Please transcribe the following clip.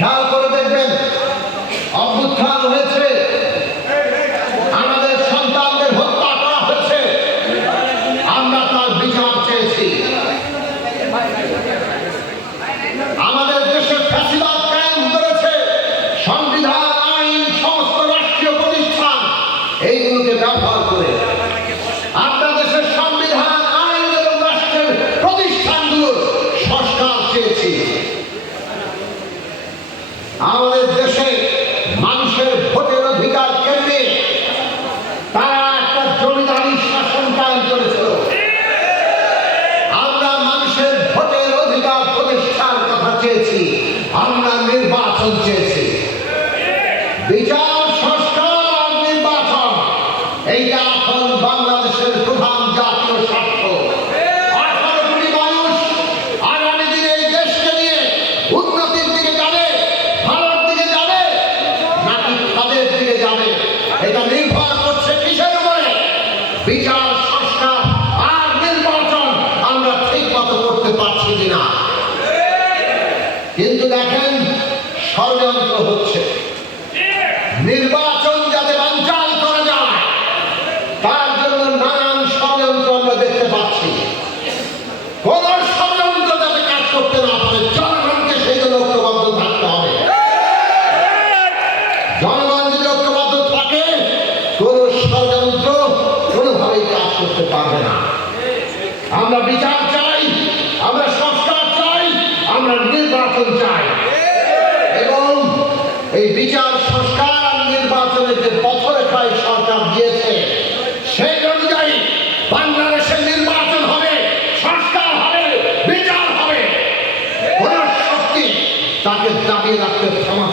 খেয়াল করে দেখবেন, অভ্যুত্থান হয়েছে, আমাদের সন্তানদের হত্যা করা হয়েছে, আমরা তার বিচার চেয়েছি। আমাদের দেশে ফ্যাসিবাদ কায়েম করেছে, সংবিধান, আইন, সমস্ত রাষ্ট্রীয় প্রতিষ্ঠান এইগুলোকে ব্যবহার করে আপনার দেশের সংবিধান, আইন এবং রাষ্ট্রের প্রতিষ্ঠানগুলোর সংস্কার চেয়েছি। আমাদের দেশে মানুষের ভোটের অধিকার কেন্দ্রে তারা একটা জমিদারি শাসন কায়েম করেছিল। আমরা মানুষের ভোটের অধিকার প্রতিষ্ঠার কথা চেয়েছি, আমরা নির্বাচন চেয়েছি। বিচার, সংস্কার আর নির্বাচন, এইটা এখন বাংলাদেশের প্রধান জাতীয় স্বার্থ। 18 কোটি মানুষ আগামী দিনে এই দেশকে নিয়ে উন্নতির দিকে যাবে, ভালোর দিকে যাবে নাকি তাদের দিকে যাবে, এটা নির্ভর করছে কিসের উপরে? বিচার, সংস্কার আর নির্বাচন আমরা ঠিক মতো করতে পারছি কিনা। কিন্তু দেখেন, ষড়যন্ত্র হচ্ছে। নির্বাচন যাতে বানচাল করা যায় তার জন্য নানান ষড়যন্ত্র আমরা দেখতে পাচ্ছি। কোন ষড়যন্ত্র যাতে কাজ করতে না পারে, জনগণকে সেই জন্য ঐক্যবদ্ধ থাকতে হবে। জনগণ যদি ঐক্যবদ্ধ থাকে, কোন ষড়যন্ত্র কোনোভাবেই কাজ করতে পারবে না। আমরা বিচার চাই, আমরা সংস্কার চাই, আমরা নির্বাচন চাই, এবং এই বিচার, সংস্কার আর নির্বাচনের যে পথরেখায় সরকার দিয়েছে সেই অনুযায়ী বাংলাদেশের নির্বাচন হবে, সংস্কার হবে, বিচার হবে। কোন শক্তি তাকে দাবিয়ে রাখতে ক্ষমতা